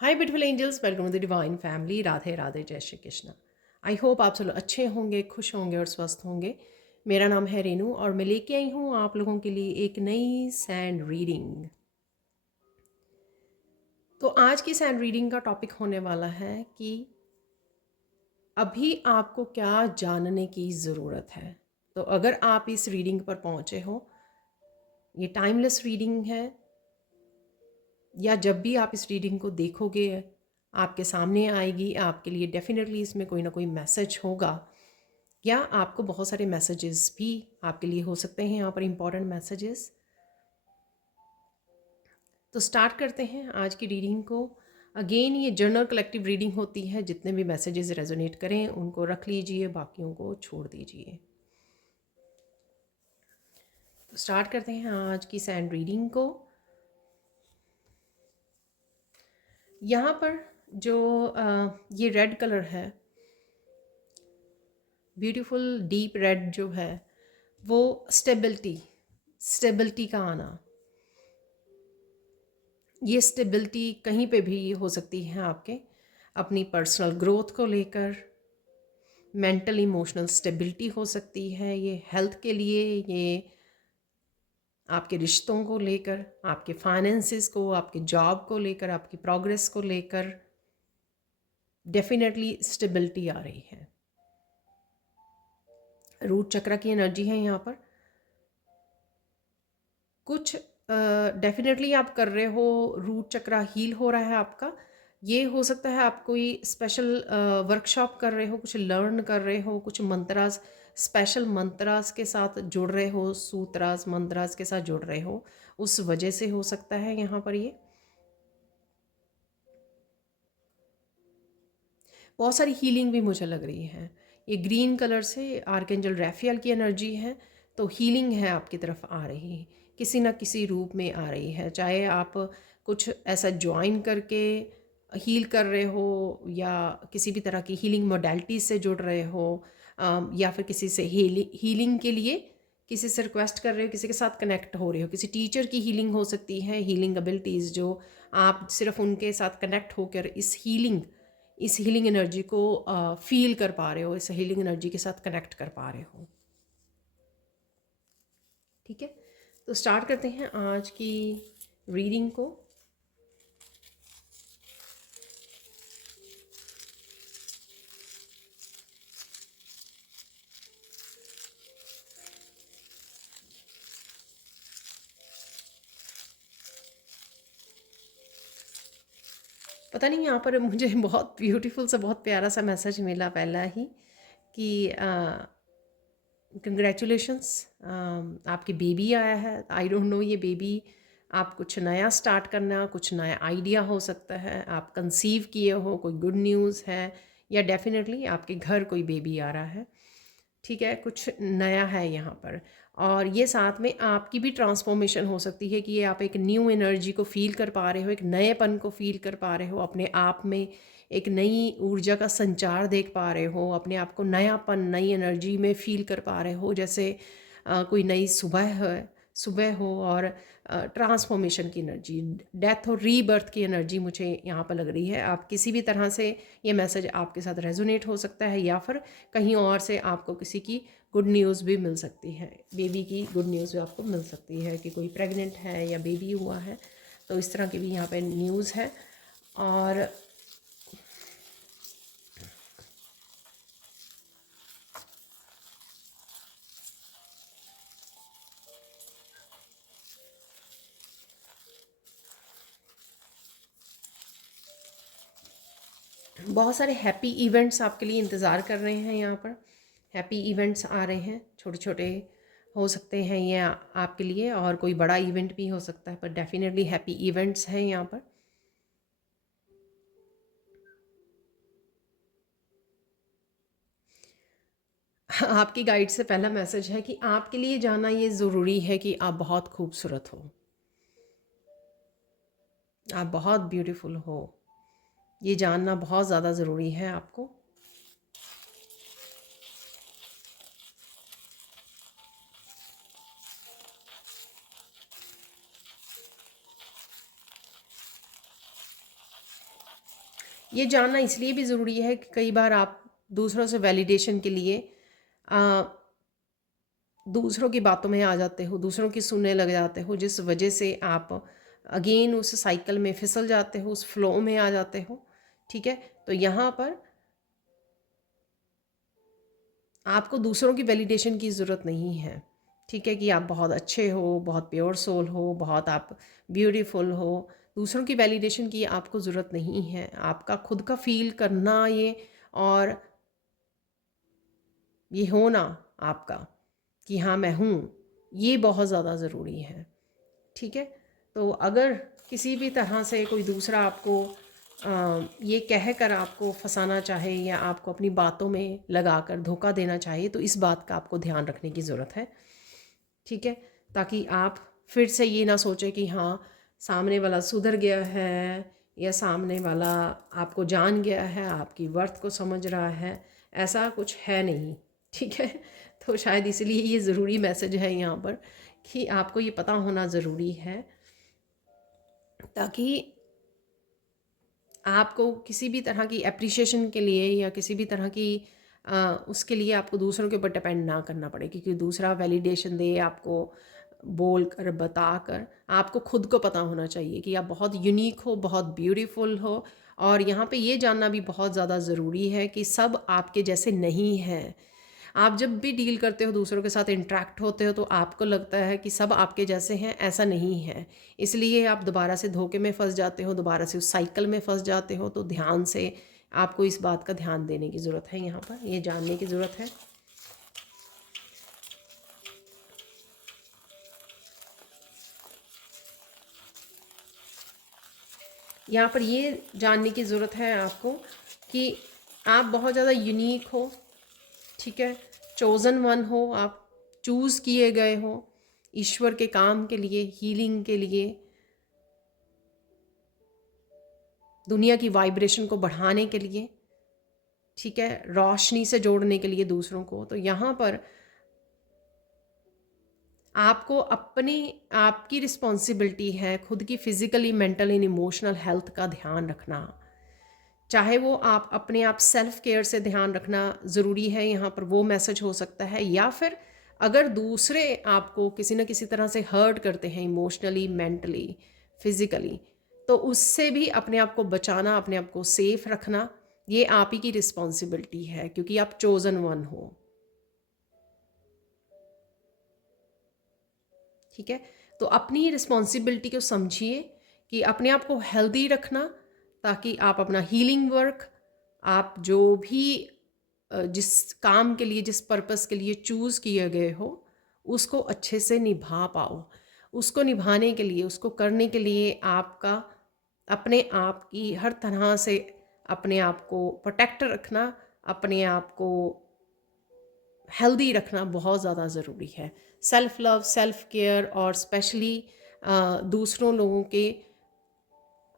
Hi beautiful angels, welcome to the divine family. Radhe Radhe, जय Shri Krishna. I hope आप सब लोग अच्छे होंगे, खुश होंगे और स्वस्थ होंगे। मेरा नाम है रेनू और मैं लेके आई हूँ आप लोगों के लिए एक नई सैंड रीडिंग। तो आज की सैंड रीडिंग का टॉपिक होने वाला है कि अभी आपको क्या जानने की ज़रूरत है। तो अगर आप इस रीडिंग पर पहुँचे हो, ये टाइमलेस रीडिंग है, या जब भी आप इस रीडिंग को देखोगे आपके सामने आएगी, आपके लिए डेफिनेटली इसमें कोई ना कोई मैसेज होगा, या आपको बहुत सारे मैसेजेस भी आपके लिए हो सकते हैं यहाँ पर, इम्पॉर्टेंट मैसेजेस। तो स्टार्ट करते हैं आज की रीडिंग को। अगेन ये जर्नल कलेक्टिव रीडिंग होती है, जितने भी मैसेजेस रेजोनेट करें उनको रख लीजिए, बाकियों को छोड़ दीजिए। तो स्टार्ट करते हैं आज की सैंड रीडिंग को। यहाँ पर जो ये रेड कलर है, ब्यूटीफुल डीप रेड जो है, वो स्टेबिलिटी का आना। ये स्टेबिलिटी कहीं पे भी हो सकती है आपके अपनी पर्सनल ग्रोथ को लेकर, मेंटल इमोशनल स्टेबिलिटी हो सकती है, ये हेल्थ के लिए, ये आपके रिश्तों को लेकर, आपके फाइनेंसेस को, आपके जॉब को लेकर, आपकी प्रोग्रेस को लेकर डेफिनेटली स्टेबिलिटी आ रही है। रूट चक्र की एनर्जी है यहाँ पर। कुछ डेफिनेटली आप कर रहे हो, रूट चक्र हील हो रहा है आपका। ये हो सकता है आप कोई स्पेशल वर्कशॉप कर रहे हो, कुछ लर्न कर रहे हो, कुछ मंत्रास, स्पेशल मंत्रास के साथ जुड़ रहे हो, सूत्रास मंत्रास के साथ जुड़ रहे हो, उस वजह से हो सकता है यहाँ पर। ये बहुत सारी हीलिंग भी मुझे लग रही है। ये ग्रीन कलर से आर्कएंजल रैफियल की एनर्जी है, तो हीलिंग है आपकी तरफ आ रही है, किसी ना किसी रूप में आ रही है। चाहे आप कुछ ऐसा ज्वाइन करके हील कर रहे हो, या किसी भी तरह की हीलिंग मोडेलिटीज से जुड़ रहे हो, या फिर किसी से हीलिंग के लिए किसी से रिक्वेस्ट कर रहे हो, किसी के साथ कनेक्ट हो रहे हो। किसी टीचर की हीलिंग हो सकती है, हीलिंग एबिलिटीज़ जो आप सिर्फ उनके साथ कनेक्ट होकर इस हीलिंग एनर्जी को फील कर पा रहे हो, इस हीलिंग एनर्जी के साथ कनेक्ट कर पा रहे हो। ठीक है, तो स्टार्ट करते हैं आज की रीडिंग को। पता नहीं, यहाँ पर मुझे बहुत ब्यूटीफुल सा, बहुत प्यारा सा मैसेज मिला पहला ही कि कंग्रेचुलेशंस, आपकी बेबी आया है। आई डोंट नो, ये बेबी आप कुछ नया स्टार्ट करना, कुछ नया आइडिया हो सकता है, आप कंसीव किए हो, कोई गुड न्यूज़ है, या डेफिनेटली आपके घर कोई बेबी आ रहा है। ठीक है, कुछ नया है यहाँ पर। और ये साथ में आपकी भी ट्रांसफॉर्मेशन हो सकती है कि ये आप एक न्यू एनर्जी को फील कर पा रहे हो, एक नएपन को फील कर पा रहे हो, अपने आप में एक नई ऊर्जा का संचार देख पा रहे हो, अपने आप को नयापन, नई एनर्जी में फील कर पा रहे हो, जैसे कोई नई सुबह हो, और ट्रांसफॉर्मेशन की एनर्जी, डेथ और रीबर्थ की एनर्जी मुझे यहाँ पर लग रही है। आप किसी भी तरह से ये मैसेज आपके साथ रेजोनेट हो सकता है, या फिर कहीं और से आपको किसी की गुड न्यूज़ भी मिल सकती है, बेबी की गुड न्यूज़ भी आपको मिल सकती है कि कोई प्रेग्नेंट है या बेबी हुआ है। तो इस तरह की भी यहाँ पे न्यूज़ है। और बहुत सारे हैप्पी इवेंट्स आपके लिए इंतज़ार कर रहे हैं यहाँ पर। हैप्पी इवेंट्स आ रहे हैं, छोटे छोटे हो सकते हैं ये आपके लिए, और कोई बड़ा इवेंट भी हो सकता है, पर डेफिनेटली हैप्पी इवेंट्स हैं यहाँ पर। आपकी गाइड से पहला मैसेज है कि आपके लिए जानना ये ज़रूरी है कि आप बहुत खूबसूरत हो, आप बहुत ब्यूटीफुल हो। ये जानना बहुत ज़्यादा ज़रूरी है आपको। ये जानना इसलिए भी ज़रूरी है कि कई बार आप दूसरों से वैलिडेशन के लिए अ, दूसरों की बातों में आ जाते हो, दूसरों की सुनने लग जाते हो, जिस वजह से आप अगेन उस साइकिल में फिसल जाते हो, उस फ्लो में आ जाते हो। ठीक है, तो यहाँ पर आपको दूसरों की वैलिडेशन की ज़रूरत नहीं है। ठीक है, कि आप बहुत अच्छे हो, बहुत प्योर सोल हो, बहुत आप ब्यूटीफुल हो, दूसरों की वैलिडेशन की आपको ज़रूरत नहीं है। आपका खुद का फील करना ये, और ये होना आपका कि हाँ मैं हूँ, ये बहुत ज़्यादा ज़रूरी है। ठीक है, तो अगर किसी भी तरह से कोई दूसरा आपको ये कह कर आपको फंसाना चाहे या आपको अपनी बातों में लगा कर धोखा देना चाहे, तो इस बात का आपको ध्यान रखने की ज़रूरत है। ठीक है, ताकि आप फिर से ये ना सोचें कि हाँ सामने वाला सुधर गया है या सामने वाला आपको जान गया है, आपकी वर्थ को समझ रहा है। ऐसा कुछ है नहीं। ठीक है, तो शायद इसलिए ये ज़रूरी मैसेज है यहाँ पर कि आपको ये पता होना ज़रूरी है, ताकि आपको किसी भी तरह की एप्रिसिएशन के लिए या किसी भी तरह की उसके लिए आपको दूसरों के ऊपर डिपेंड ना करना पड़े, क्योंकि दूसरा वैलिडेशन दे आपको, बोल कर बता कर। आपको खुद को पता होना चाहिए कि आप बहुत यूनिक हो, बहुत ब्यूटीफुल हो। और यहाँ पे ये जानना भी बहुत ज़्यादा ज़रूरी है कि सब आपके जैसे नहीं हैं। आप जब भी डील करते हो, दूसरों के साथ इंटरेक्ट होते हो, तो आपको लगता है कि सब आपके जैसे हैं, ऐसा नहीं है। इसलिए आप दोबारा से धोखे में फंस जाते हो, दोबारा से उस साइकिल में फंस जाते हो। तो ध्यान से आपको इस बात का ध्यान देने की ज़रूरत है, यहाँ पर ये जानने की ज़रूरत है। यहाँ पर ये जानने की ज़रूरत है आपको कि आप बहुत ज़्यादा यूनिक हो। ठीक है, चोज़न वन हो, आप चूज़ किए गए हो ईश्वर के काम के लिए, हीलिंग के लिए, दुनिया की वाइब्रेशन को बढ़ाने के लिए। ठीक है, रोशनी से जोड़ने के लिए दूसरों को। तो यहाँ पर आपको अपनी, आपकी रिस्पॉन्सिबिलिटी है खुद की physically, mental and emotional health का ध्यान रखना। चाहे वो आप अपने आप सेल्फ केयर से ध्यान रखना ज़रूरी है, यहाँ पर वो मैसेज हो सकता है। या फिर अगर दूसरे आपको किसी न किसी तरह से हर्ट करते हैं इमोशनली, मेंटली, फिज़िकली, तो उससे भी अपने आप को बचाना, अपने आप को सेफ रखना, ये आप ही की रिस्पॉन्सिबिलिटी है, क्योंकि आप चोज़न वन हो। ठीक है, तो अपनी रिस्पॉन्सिबिलिटी को समझिए कि अपने आप को हेल्दी रखना, ताकि आप अपना हीलिंग वर्क, आप जो भी जिस काम के लिए, जिस पर्पस के लिए चूज़ किए गए हो, उसको अच्छे से निभा पाओ। उसको निभाने के लिए, उसको करने के लिए आपका अपने आप की हर तरह से अपने आप को प्रोटेक्ट रखना, अपने आप को हेल्दी रखना बहुत ज़्यादा ज़रूरी है। सेल्फ़ लव, सेल्फ़ केयर, और स्पेशली दूसरों लोगों के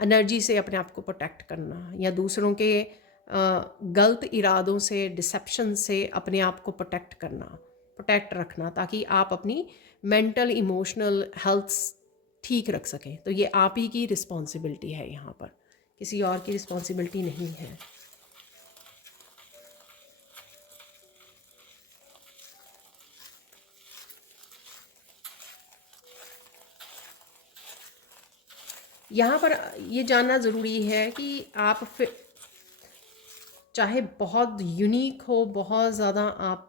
एनर्जी से अपने आप को प्रोटेक्ट करना, या दूसरों के गलत इरादों से, डिसेप्शन से अपने आप को प्रोटेक्ट करना, प्रोटेक्ट रखना, ताकि आप अपनी मेंटल इमोशनल हेल्थ ठीक रख सकें। तो ये आप ही की रिस्पॉन्सिबिलिटी है, यहाँ पर किसी और की रिस्पॉन्सिबिलिटी नहीं है। यहाँ पर ये जानना ज़रूरी है कि आप फिर चाहे बहुत यूनिक हो, बहुत ज़्यादा आप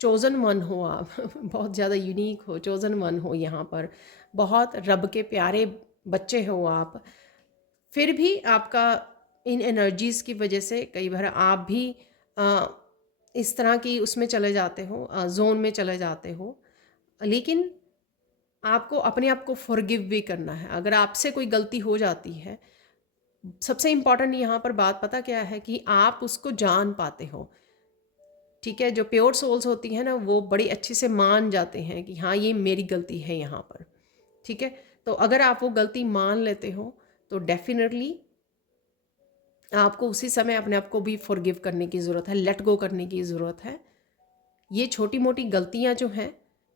चोज़न वन हो, आप बहुत ज़्यादा यूनिक हो, चोज़न वन हो, यहाँ पर बहुत रब के प्यारे बच्चे हो आप, फिर भी आपका इन एनर्जीज़ की वजह से कई बार आप भी अ, इस तरह की उसमें चले जाते हो, जोन में चले जाते हो। लेकिन आपको अपने आप को फॉरगिव भी करना है। अगर आपसे कोई गलती हो जाती है, सबसे इम्पॉर्टेंट यहाँ पर बात पता क्या है, कि आप उसको जान पाते हो। ठीक है, जो प्योर सोल्स होती हैं ना, वो बड़ी अच्छे से मान जाते हैं कि हाँ ये मेरी गलती है यहाँ पर। ठीक है, तो अगर आप वो गलती मान लेते हो, तो डेफिनेटली आपको उसी समय अपने आप को भी फॉरगिव करने की ज़रूरत है, लेट गो करने की ज़रूरत है। ये छोटी मोटी गलतियाँ जो हैं,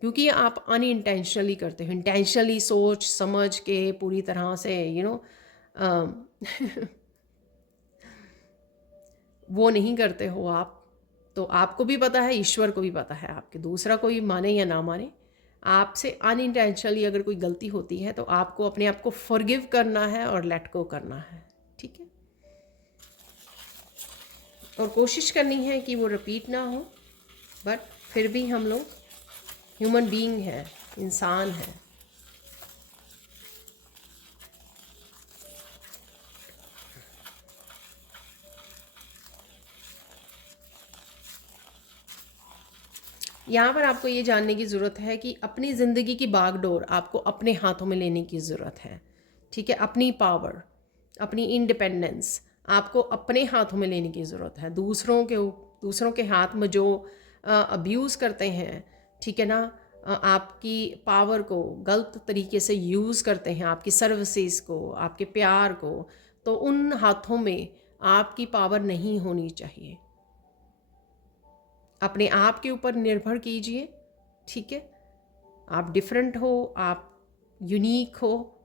क्योंकि आप अनइंटेंशनली करते हो, इंटेंशनली सोच समझ के पूरी तरह से वो नहीं करते हो आप, तो आपको भी पता है, ईश्वर को भी पता है, आपके दूसरा कोई माने या ना माने, आपसे अनइंटेंशनली अगर कोई गलती होती है तो आपको अपने आप को फॉरगिव करना है और लेट गो करना है, ठीक है। और कोशिश करनी है कि वो रिपीट ना हो, बट फिर भी हम लोग ह्यूमन बीइंग है, इंसान है। यहाँ पर आपको ये जानने की ज़रूरत है कि अपनी ज़िंदगी की बागडोर आपको अपने हाथों में लेने की ज़रूरत है, ठीक है। अपनी पावर, अपनी इंडिपेंडेंस आपको अपने हाथों में लेने की ज़रूरत है। दूसरों के हाथ में जो अब्यूज़ करते हैं, ठीक है ना, आपकी पावर को गलत तरीके से यूज़ करते हैं, आपकी सर्विसेज को, आपके प्यार को, तो उन हाथों में आपकी पावर नहीं होनी चाहिए। अपने आप के ऊपर निर्भर कीजिए, ठीक है। आप डिफरेंट हो, आप यूनिक हो,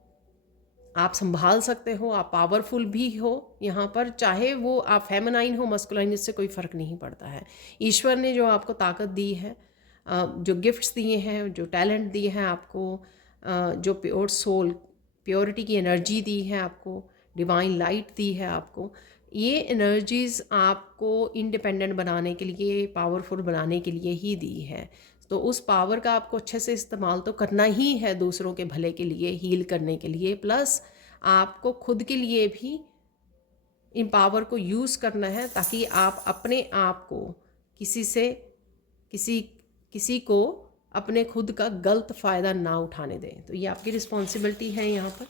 आप संभाल सकते हो, आप पावरफुल भी हो। यहाँ पर चाहे वो आप फेमिनाइन हो, मस्कुलाइन, इससे कोई फ़र्क नहीं पड़ता है। ईश्वर ने जो आपको ताकत दी है, जो गिफ्ट्स दिए हैं, जो टैलेंट दिए हैं आपको, जो प्योर सोल, प्योरिटी की एनर्जी दी है आपको, डिवाइन लाइट दी है आपको, ये एनर्जीज़ आपको इंडिपेंडेंट बनाने के लिए, पावरफुल बनाने के लिए ही दी है। तो उस पावर का आपको अच्छे से इस्तेमाल तो करना ही है, दूसरों के भले के लिए, हील करने के लिए, प्लस आपको खुद के लिए भी इन पावर को यूज़ करना है, ताकि आप अपने आप को किसी से किसी किसी को अपने खुद का गलत फ़ायदा ना उठाने दें। तो ये आपकी रिस्पॉन्सिबिलिटी है यहाँ पर।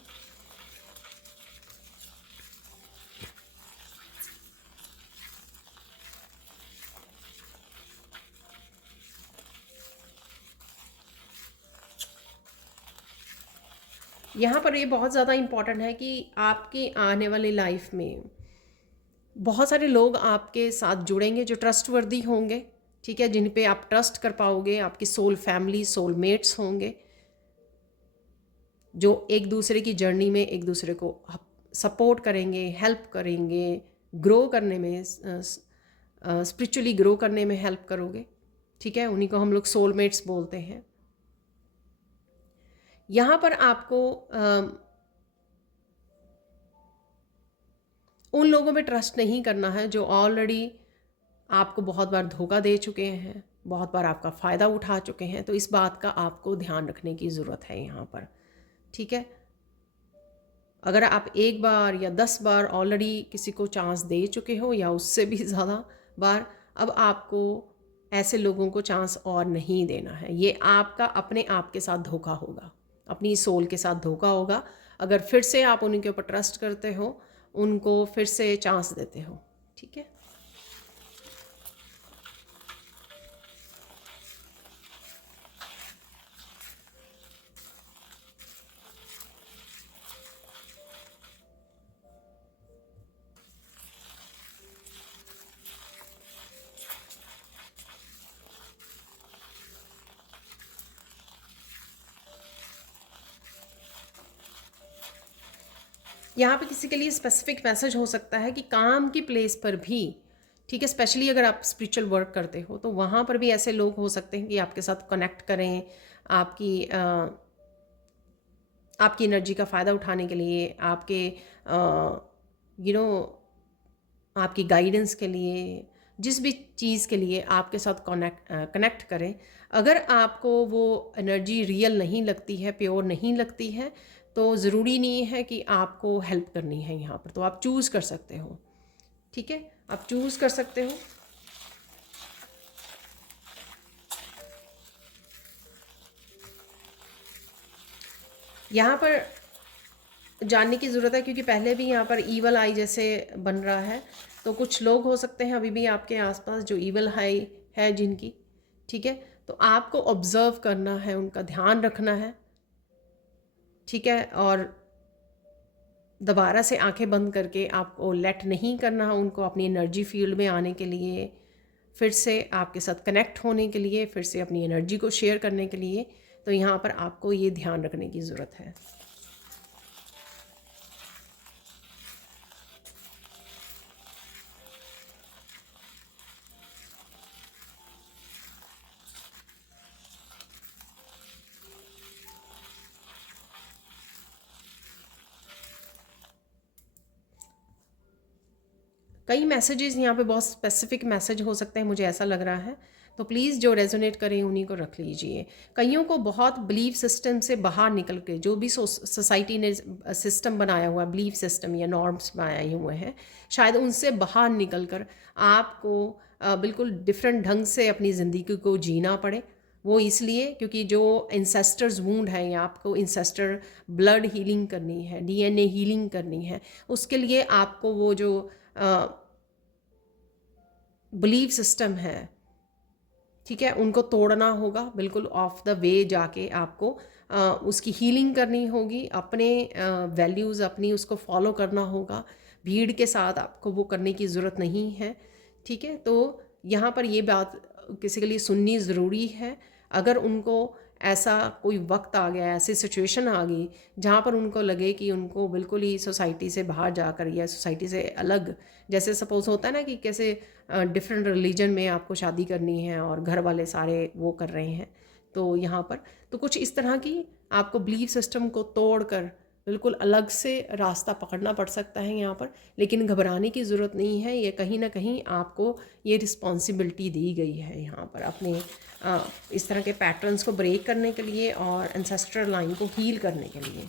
यहाँ पर ये बहुत ज़्यादा इम्पॉर्टेंट है कि आपकी आने वाली लाइफ में बहुत सारे लोग आपके साथ जुड़ेंगे जो ट्रस्टवर्दी होंगे, ठीक है, जिन पे आप ट्रस्ट कर पाओगे। आपकी सोल फैमिली, सोल मेट्स होंगे, जो एक दूसरे की जर्नी में एक दूसरे को सपोर्ट करेंगे, हेल्प करेंगे, ग्रो करने में, स्पिरिचुअली ग्रो करने में हेल्प करोगे, ठीक है। उन्हीं को हम लोग सोलमेट्स बोलते हैं। यहाँ पर आपको उन लोगों पे ट्रस्ट नहीं करना है जो ऑलरेडी आपको बहुत बार धोखा दे चुके हैं, बहुत बार आपका फ़ायदा उठा चुके हैं। तो इस बात का आपको ध्यान रखने की ज़रूरत है यहाँ पर, ठीक है। अगर आप एक बार या 10 बार ऑलरेडी किसी को चांस दे चुके हो, या उससे भी ज़्यादा बार, अब आपको ऐसे लोगों को चांस और नहीं देना है। ये आपका अपने आप के साथ धोखा होगा, अपनी सोल के साथ धोखा होगा, अगर फिर से आप उनके ऊपर ट्रस्ट करते हो, उनको फिर से चांस देते हो, ठीक है। यहाँ पे किसी के लिए स्पेसिफिक मैसेज हो सकता है कि काम की प्लेस पर भी, ठीक है, स्पेशली अगर आप स्पिरिचुअल वर्क करते हो तो वहाँ पर भी ऐसे लोग हो सकते हैं कि आपके साथ कनेक्ट करें, आपकी एनर्जी का फ़ायदा उठाने के लिए, आपके यू नो आपकी गाइडेंस के लिए, जिस भी चीज़ के लिए आपके साथ कनेक्ट करें। अगर आपको वो एनर्जी रियल नहीं लगती है, प्योर नहीं लगती है, तो ज़रूरी नहीं है कि आपको हेल्प करनी है यहाँ पर। तो आप चूज़ कर सकते हो, ठीक है, आप चूज़ कर सकते हो। यहाँ पर जानने की ज़रूरत है, क्योंकि पहले भी यहाँ पर ईवल आई जैसे बन रहा है, तो कुछ लोग हो सकते हैं अभी भी आपके आसपास जो ईवल आई है जिनकी, ठीक है। तो आपको ऑब्ज़र्व करना है, उनका ध्यान रखना है, ठीक है। और दोबारा से आंखें बंद करके आपको लेट नहीं करना उनको अपनी एनर्जी फील्ड में आने के लिए, फिर से आपके साथ कनेक्ट होने के लिए, फिर से अपनी एनर्जी को शेयर करने के लिए। तो यहाँ पर आपको ये ध्यान रखने की ज़रूरत है। कई मैसेजेस यहाँ पे बहुत स्पेसिफिक मैसेज हो सकते हैं, मुझे ऐसा लग रहा है, तो प्लीज़ जो रेजोनेट करें उन्हीं को रख लीजिए। कईयों को बहुत बिलीफ सिस्टम से बाहर निकल के, जो भी सोसाइटी ने सिस्टम बनाया हुआ, बिलीफ सिस्टम या नॉर्म्स बनाए हुए हैं, शायद उनसे बाहर निकल कर आपको बिल्कुल डिफरेंट ढंग से अपनी ज़िंदगी को जीना पड़े। वो इसलिए क्योंकि जो इंसेस्टर्स वूंड है, या आपको इंसेस्टर ब्लड हीलिंग करनी है, डीएनए हीलिंग करनी है, उसके लिए आपको वो जो बिलीव सिस्टम है, ठीक है, उनको तोड़ना होगा। बिल्कुल ऑफ द वे जाके आपको उसकी हीलिंग करनी होगी, अपने वैल्यूज़ अपनी उसको फॉलो करना होगा। भीड़ के साथ आपको वो करने की ज़रूरत नहीं है, ठीक है। तो यहाँ पर ये बात किसी के लिए सुननी ज़रूरी है। अगर उनको ऐसा कोई वक्त आ गया, ऐसी सिचुएशन आ गई जहाँ पर उनको लगे कि उनको बिल्कुल ही सोसाइटी से बाहर जाकर या सोसाइटी से अलग, जैसे सपोज़ होता है ना कि कैसे डिफरेंट रिलीजन में आपको शादी करनी है और घर वाले सारे वो कर रहे हैं, तो यहाँ पर तो कुछ इस तरह की आपको बिलीफ सिस्टम को तोड़कर बिल्कुल अलग से रास्ता पकड़ना पड़ सकता है यहाँ पर। लेकिन घबराने की ज़रूरत नहीं है, ये कहीं ना कहीं आपको ये रिस्पॉन्सिबिलिटी दी गई है यहाँ पर अपने इस तरह के पैटर्न्स को ब्रेक करने के लिए और एंसेस्ट्रल लाइन को हील करने के लिए।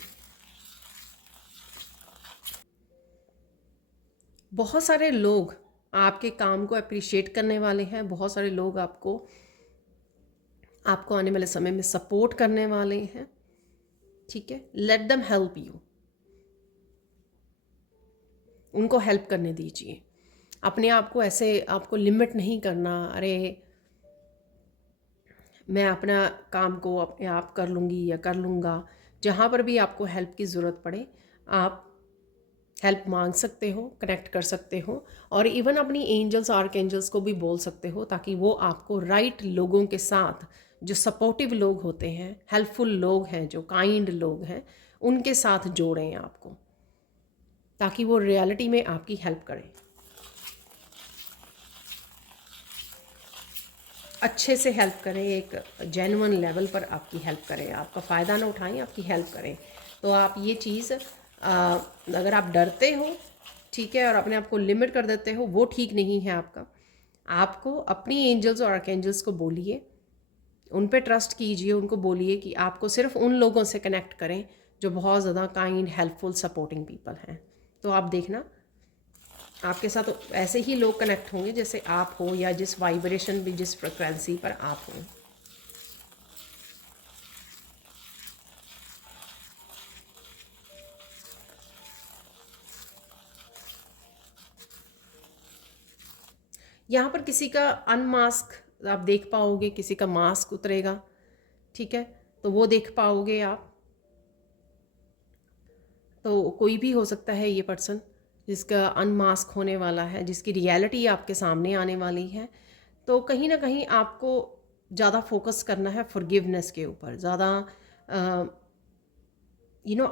बहुत सारे लोग आपके काम को अप्रिशिएट करने वाले हैं, बहुत सारे लोग आपको आपको आने वाले समय में सपोर्ट करने वाले हैं, ठीक है। लेट देम हेल्प यू, उनको हेल्प करने दीजिए। अपने आप को ऐसे आपको लिमिट नहीं करना, अरे मैं अपना काम को अपने आप कर लूँगी या कर लूँगा। जहाँ पर भी आपको हेल्प की ज़रूरत पड़े, आप हेल्प मांग सकते हो, कनेक्ट कर सकते हो, और इवन अपनी एंजल्स आर्क एंजल्स को भी बोल सकते हो, ताकि वो आपको राइट लोगों के साथ, जो सपोर्टिव लोग होते हैं, हेल्पफुल लोग हैं, जो काइंड लोग हैं, उनके साथ जोड़ें आपको, ताकि वो रियलिटी में आपकी हेल्प करें, अच्छे से हेल्प करें, एक जेन्युइन लेवल पर आपकी हेल्प करें, आपका फ़ायदा ना उठाएं, आपकी हेल्प करें। तो आप ये चीज़ अगर आप डरते हो, ठीक है, और अपने आप को लिमिट कर देते हो, वो ठीक नहीं है आपका। आपको अपनी एंजल्स और आर्कएंजल्स को बोलिए, उन पे ट्रस्ट कीजिए, उनको बोलिए कि आपको सिर्फ उन लोगों से कनेक्ट करें जो बहुत ज़्यादा काइंड, हेल्पफुल, सपोर्टिंग पीपल हैं। तो आप देखना आपके साथ ऐसे ही लोग कनेक्ट होंगे जैसे आप हो, या जिस वाइब्रेशन भी, जिस फ्रिक्वेंसी पर आप हो। यहाँ पर किसी का अनमास्क आप देख पाओगे, किसी का मास्क उतरेगा, ठीक है, तो वो देख पाओगे आप। तो कोई भी हो सकता है ये पर्सन जिसका अनमास्क होने वाला है, जिसकी रियलिटी आपके सामने आने वाली है। तो कहीं ना कहीं आपको ज़्यादा फोकस करना है फॉरगिवनेस के ऊपर, ज़्यादा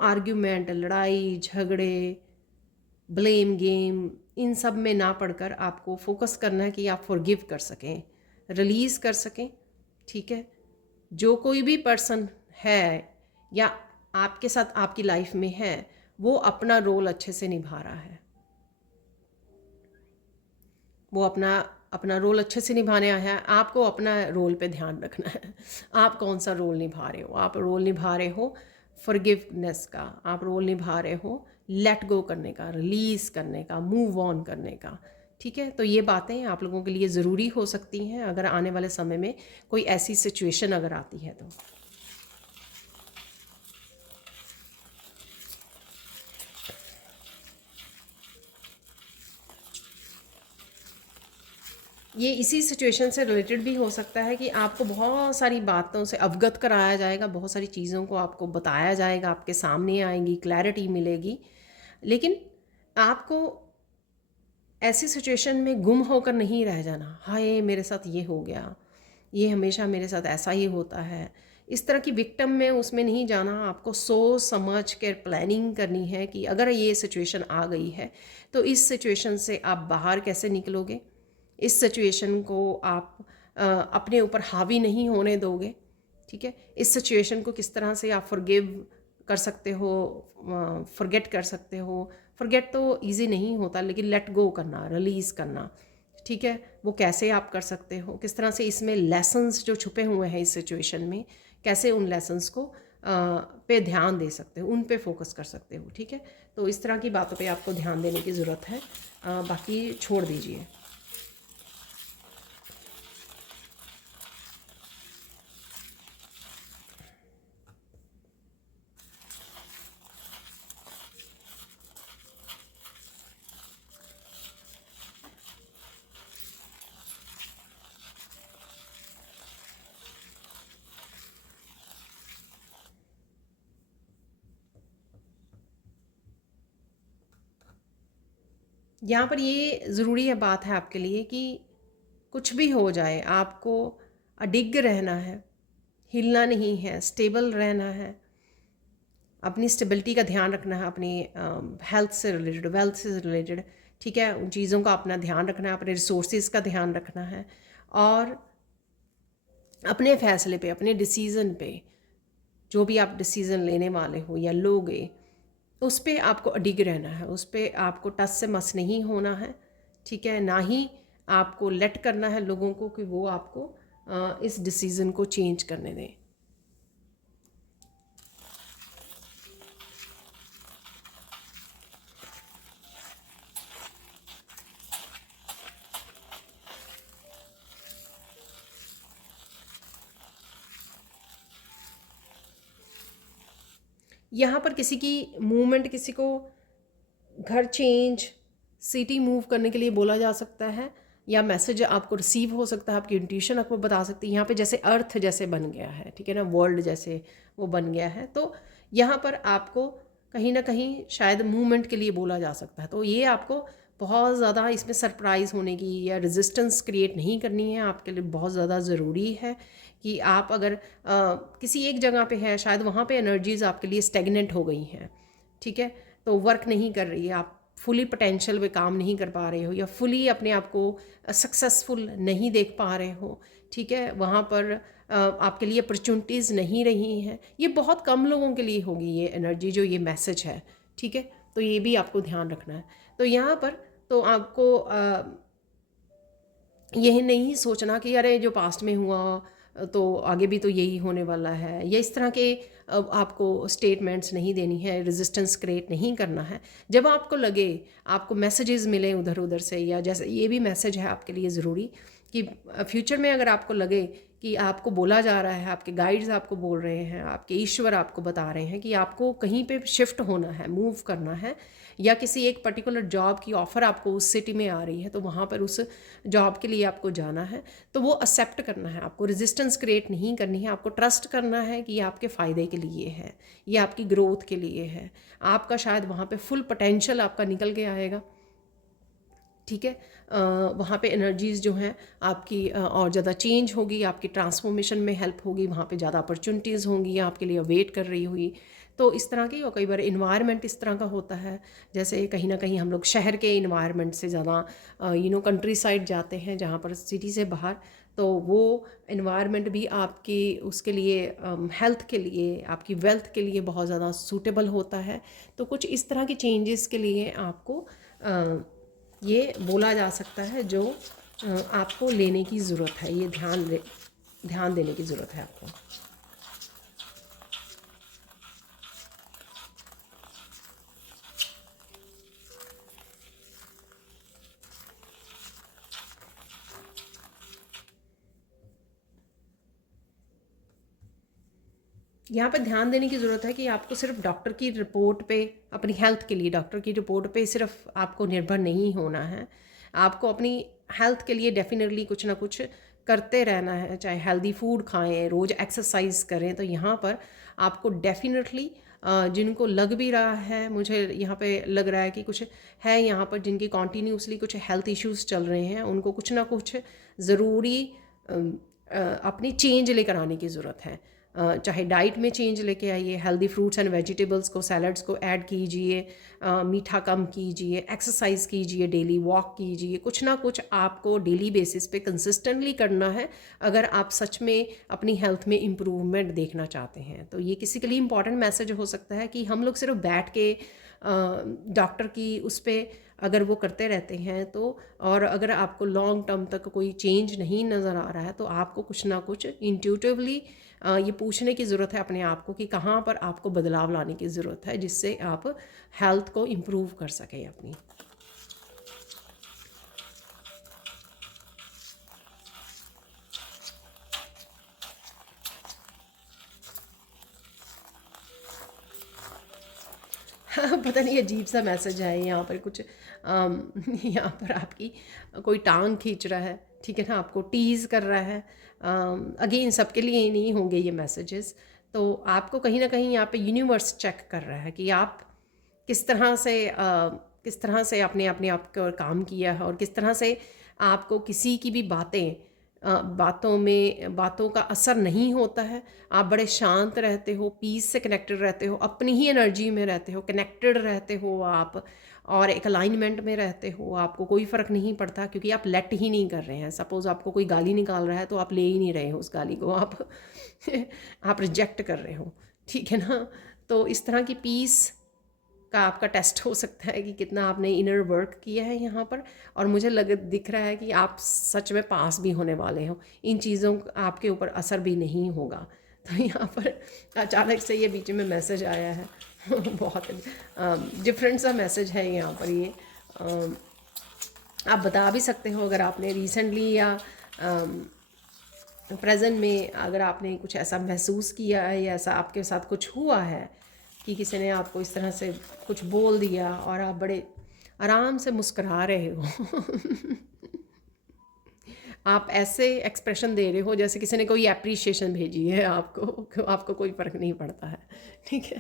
आर्ग्यूमेंट, लड़ाई झगड़े, ब्लेम गेम, इन सब में ना पड़कर आपको फोकस करना है कि आप फॉरगिव कर सकें, रिलीज़ कर सकें, ठीक है। जो कोई भी पर्सन है या आपके साथ आपकी लाइफ में है, वो अपना रोल अच्छे से निभा रहा है, वो अपना अपना रोल अच्छे से निभाने आया है। आपको अपना रोल पे ध्यान रखना है, आप कौन सा रोल निभा रहे हो। आप रोल निभा रहे हो फॉरगिवनेस का, आप रोल निभा रहे हो लेट गो करने का, रिलीज़ करने का, मूव ऑन करने का, ठीक है। तो ये बातें आप लोगों के लिए ज़रूरी हो सकती हैं अगर आने वाले समय में कोई ऐसी सिचुएशन अगर आती है तो। ये इसी सिचुएशन से रिलेटेड भी हो सकता है कि आपको बहुत सारी बातों से अवगत कराया जाएगा, बहुत सारी चीज़ों को आपको बताया जाएगा, आपके सामने आएंगी, क्लैरिटी मिलेगी। लेकिन आपको ऐसी सिचुएशन में गुम होकर नहीं रह जाना, हाय मेरे साथ ये हो गया, ये हमेशा मेरे साथ ऐसा ही होता है, इस तरह की विक्टिम में उसमें नहीं जाना। आपको सोच समझ कर प्लानिंग करनी है कि अगर ये सिचुएशन आ गई है तो इस सिचुएशन से आप बाहर कैसे निकलोगे, इस सिचुएशन को आप अपने ऊपर हावी नहीं होने दोगे, ठीक है। इस सिचुएशन को किस तरह से आप फॉरगिव कर सकते हो, फॉरगेट कर सकते हो, फॉरगेट तो ईजी नहीं होता, लेकिन लेट गो करना, रिलीज़ करना, ठीक है, वो कैसे आप कर सकते हो, किस तरह से इसमें लेसन्स जो छुपे हुए हैं इस सिचुएशन में, कैसे उन लेसन्स को पे ध्यान दे सकते हो, उन पे फोकस कर सकते हो, ठीक है। तो इस तरह की बातों पे आपको ध्यान देने की ज़रूरत है, बाकी छोड़ दीजिए। यहाँ पर ये ज़रूरी है बात है आपके लिए कि कुछ भी हो जाए आपको अडिग रहना है, हिलना नहीं है, स्टेबल रहना है, अपनी स्टेबिलिटी का ध्यान रखना है, अपनी हेल्थ से रिलेटेड, वेल्थ से रिलेटेड, ठीक है, उन चीज़ों का अपना ध्यान रखना है, अपने रिसोर्सेज का ध्यान रखना है, और अपने फ़ैसले पे, अपने डिसीज़न पे, जो भी आप डिसीज़न लेने वाले हो या लोगे, उस पे आपको अडिग रहना है, उस पे आपको टस से मस नहीं होना है, ठीक है, ना ही आपको लेट करना है लोगों को कि वो आपको इस डिसीज़न को चेंज करने दें। यहाँ पर किसी की मूवमेंट, किसी को घर चेंज, सिटी मूव करने के लिए बोला जा सकता है, या मैसेज आपको रिसीव हो सकता है, आपकी इंट्यूशन आपको बता सकती है। यहाँ पे जैसे अर्थ जैसे बन गया है, ठीक है ना, वर्ल्ड जैसे वो बन गया है, तो यहाँ पर आपको कहीं ना कहीं शायद मूवमेंट के लिए बोला जा सकता है। तो ये आपको बहुत ज़्यादा इसमें सरप्राइज़ होने की या रेजिस्टेंस क्रिएट नहीं करनी है, आपके लिए बहुत ज़्यादा ज़रूरी है कि आप अगर किसी एक जगह पे है, शायद वहाँ पे एनर्जीज़ आपके लिए स्टेगनेंट हो गई हैं, ठीक है, तो वर्क नहीं कर रही है, आप फुली पोटेंशियल में काम नहीं कर पा रहे हो, या फुली अपने आप को सक्सेसफुल नहीं देख पा रहे हो, ठीक है, वहाँ पर आपके लिए अपॉर्चुनिटीज़ नहीं रही हैं। ये बहुत कम लोगों के लिए होगी ये एनर्जी, जो ये मैसेज है, ठीक है, तो ये भी आपको ध्यान रखना है। तो यहाँ पर तो आपको यही नहीं सोचना कि अरे जो पास्ट में हुआ तो आगे भी तो यही होने वाला है, या इस तरह के आपको स्टेटमेंट्स नहीं देनी है, रेजिस्टेंस क्रिएट नहीं करना है। जब आपको लगे, आपको मैसेजेस मिले उधर उधर से, या जैसे ये भी मैसेज है आपके लिए ज़रूरी कि फ्यूचर में अगर आपको लगे कि आपको बोला जा रहा है, आपके गाइड्स आपको बोल रहे हैं, आपके ईश्वर आपको बता रहे हैं कि आपको कहीं पे शिफ्ट होना है, मूव करना है, या किसी एक पर्टिकुलर जॉब की ऑफ़र आपको उस सिटी में आ रही है, तो वहाँ पर उस जॉब के लिए आपको जाना है, तो वो एक्सेप्ट करना है, आपको रेजिस्टेंस क्रिएट नहीं करनी है, आपको ट्रस्ट करना है कि ये आपके फ़ायदे के लिए है, ये आपकी ग्रोथ के लिए है, आपका शायद वहाँ पे फुल पोटेंशियल आपका निकल के आएगा, ठीक है। वहाँ पे एनर्जीज़ जो हैं आपकी और ज़्यादा चेंज होगी, आपकी ट्रांसफॉर्मेशन में हेल्प होगी, वहाँ पे ज़्यादा अपॉर्चुनिटीज़ होंगी आपके लिए वेट कर रही हुई। तो इस तरह की, और कई बार इन्वायरमेंट इस तरह का होता है, जैसे कहीं ना कहीं हम लोग शहर के इन्वायरमेंट से ज़्यादा कंट्री साइड जाते हैं, जहाँ पर सिटी से बाहर, तो वो इन्वायरमेंट भी आपकी उसके लिए हेल्थ के लिए, आपकी वेल्थ के लिए बहुत ज़्यादा सूटेबल होता है। तो कुछ इस तरह की चेंजेस के लिए आपको ये बोला जा सकता है, जो आपको लेने की ज़रूरत है, ये ध्यान देने की ज़रूरत है आपको। यहाँ पर ध्यान देने की ज़रूरत है कि आपको सिर्फ डॉक्टर की रिपोर्ट पे, अपनी हेल्थ के लिए डॉक्टर की रिपोर्ट पे सिर्फ आपको निर्भर नहीं होना है, आपको अपनी हेल्थ के लिए डेफिनेटली कुछ ना कुछ करते रहना है, चाहे हेल्दी फूड खाएं, रोज़ एक्सरसाइज करें। तो यहाँ पर आपको डेफिनेटली जिनको लग भी रहा है, मुझे यहाँ पे लग रहा है कि कुछ है यहाँ पर जिनकी कॉन्टीन्यूसली कुछ हेल्थ इश्यूज़ चल रहे हैं, उनको कुछ ना कुछ ज़रूरी अपनी चेंज लेकर आने की ज़रूरत है। चाहे डाइट में चेंज लेके आइए, हेल्दी फ्रूट्स एंड वेजिटेबल्स को, सैलड्स को ऐड कीजिए, मीठा कम कीजिए, एक्सरसाइज कीजिए, डेली वॉक कीजिए, कुछ ना कुछ आपको डेली बेसिस पे कंसिस्टेंटली करना है अगर आप सच में अपनी हेल्थ में इम्प्रूवमेंट देखना चाहते हैं। तो ये किसी के लिए इम्पॉर्टेंट मैसेज हो सकता है कि हम लोग सिर्फ बैठ के डॉक्टर की उस पर अगर वो करते रहते हैं तो, और अगर आपको लॉन्ग टर्म तक कोई चेंज नहीं नज़र आ रहा है तो आपको कुछ ना कुछ इंट्यूटिवली ये पूछने की ज़रूरत है अपने आप को कि कहाँ पर आपको बदलाव लाने की ज़रूरत है जिससे आप हेल्थ को इम्प्रूव कर सकें अपनी। पता नहीं अजीब सा मैसेज है यहाँ पर कुछ यहाँ पर आपकी कोई टांग खींच रहा है, ठीक है ना, आपको टीज़ कर रहा है। अगेन सबके लिए ही नहीं होंगे ये मैसेजेस, तो आपको कहीं ना कहीं यहाँ पे यूनिवर्स चेक कर रहा है कि आप किस तरह से आपने अपने आप को काम किया है और किस तरह से आपको किसी की भी बातों का असर नहीं होता है। आप बड़े शांत रहते हो, पीस से कनेक्टेड रहते हो, अपनी ही एनर्जी में रहते हो, कनेक्टेड रहते हो आप, और एक अलाइनमेंट में रहते हो। आपको कोई फ़र्क नहीं पड़ता क्योंकि आप लेट ही नहीं कर रहे हैं। सपोज़ आपको कोई गाली निकाल रहा है तो आप ले ही नहीं रहे हो उस गाली को, आप आप रिजेक्ट कर रहे हो, ठीक है ना। तो इस तरह की पीस का आपका टेस्ट हो सकता है कि कितना आपने इनर वर्क किया है यहाँ पर। और मुझे दिख रहा है कि आप सच में पास भी होने वाले हो, इन चीज़ों का आपके ऊपर असर भी नहीं होगा। तो यहाँ पर अचानक से ये बीच में मैसेज आया है बहुत डिफरेंट सा मैसेज है यहाँ पर ये। आप बता भी सकते हो अगर आपने रिसेंटली या प्रेजेंट में अगर आपने कुछ ऐसा महसूस किया है या ऐसा आपके साथ कुछ हुआ है कि किसी ने आपको इस तरह से कुछ बोल दिया और आप बड़े आराम से मुस्कुरा रहे हो आप ऐसे एक्सप्रेशन दे रहे हो जैसे किसी ने कोई एप्रिशिएशन भेजी है आपको, आपको कोई फ़र्क नहीं पड़ता है, ठीक है।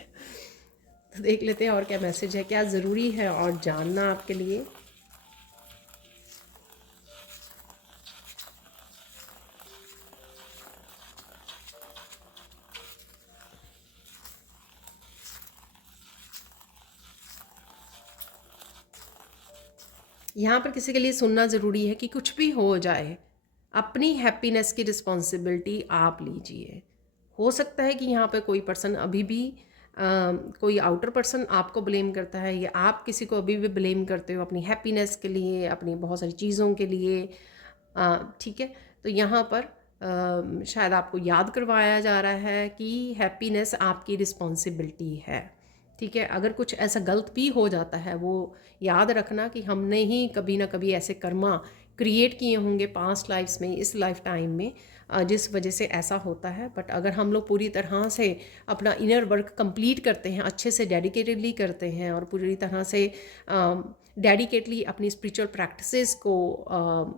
तो देख लेते हैं और क्या मैसेज है, क्या ज़रूरी है और जानना आपके लिए। यहाँ पर किसी के लिए सुनना ज़रूरी है कि कुछ भी हो जाए अपनी हैप्पीनेस की रिस्पॉन्सिबिलिटी आप लीजिए। हो सकता है कि यहाँ पे कोई पर्सन अभी भी कोई आउटर पर्सन आपको ब्लेम करता है या आप किसी को अभी भी ब्लेम करते हो अपनी हैप्पीनेस के लिए, अपनी बहुत सारी चीज़ों के लिए, ठीक है। तो यहाँ पर शायद आपको याद करवाया जा रहा है कि हैप्पीनेस आपकी रिस्पॉन्सिबिलिटी है, ठीक है। अगर कुछ ऐसा गलत भी हो जाता है वो याद रखना कि हमने ही कभी ना कभी ऐसे कर्मा क्रिएट किए होंगे पास्ट लाइफ्स में, इस लाइफ टाइम में, जिस वजह से ऐसा होता है। बट अगर हम लोग पूरी तरह से अपना इनर वर्क कंप्लीट करते हैं, अच्छे से डेडिकेटेडली करते हैं और पूरी तरह से डेडिकेटली अपनी स्पिरिचुअल प्रैक्टिसेस को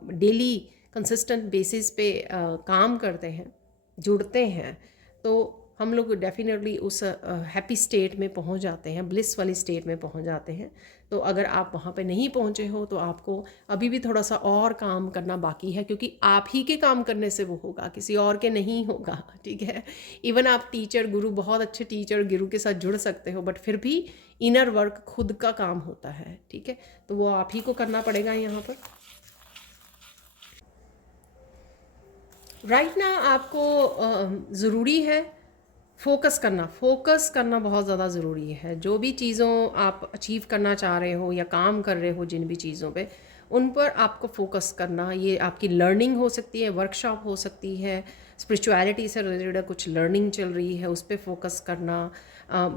डेली कंसिस्टेंट बेसिस पे काम करते हैं, जुड़ते हैं, तो हम लोग डेफिनेटली उस हैप्पी स्टेट में पहुंच जाते हैं, ब्लिस वाली स्टेट में पहुंच जाते हैं। तो अगर आप वहाँ पे नहीं पहुँचे हो तो आपको अभी भी थोड़ा सा और काम करना बाकी है, क्योंकि आप ही के काम करने से वो होगा, किसी और के नहीं होगा, ठीक है। इवन आप टीचर गुरु, बहुत अच्छे टीचर गुरु के साथ जुड़ सकते हो, बट फिर भी इनर वर्क खुद का काम होता है, ठीक है। तो वो आप ही को करना पड़ेगा यहाँ पर। राइट ना आपको ज़रूरी है फोकस करना बहुत ज़्यादा ज़रूरी है। जो भी चीज़ों आप अचीव करना चाह रहे हो या काम कर रहे हो, जिन भी चीज़ों पे, उन पर आपको फोकस करना, ये आपकी लर्निंग हो सकती है, वर्कशॉप हो सकती है, स्पिरिचुअलिटी से रिलेटेड कुछ लर्निंग चल रही है उस पर फोकस करना,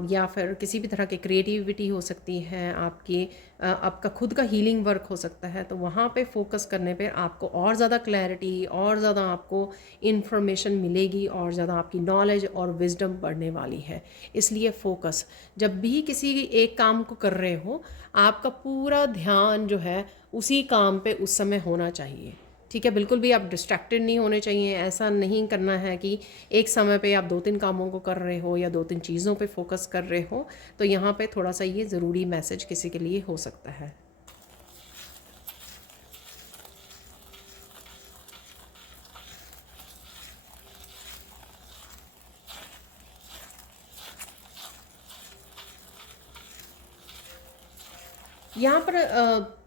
या फिर किसी भी तरह की क्रिएटिविटी हो सकती है आपकी, आपका खुद का हीलिंग वर्क हो सकता है। तो वहाँ पे फोकस करने पे आपको और ज़्यादा क्लैरिटी, और ज़्यादा आपको इन्फॉर्मेशन मिलेगी, और ज़्यादा आपकी नॉलेज और विजडम बढ़ने वाली है। इसलिए फोकस, जब भी किसी एक काम को कर रहे हो, आपका पूरा ध्यान जो है उसी काम पे उस समय होना चाहिए, ठीक है। बिल्कुल भी आप डिस्ट्रैक्टेड नहीं होने चाहिए। ऐसा नहीं करना है कि एक समय पे आप 2-3 कामों को कर रहे हो या 2-3 चीज़ों पे फोकस कर रहे हो। तो यहाँ पे थोड़ा सा ये ज़रूरी मैसेज किसी के लिए हो सकता है। यहाँ पर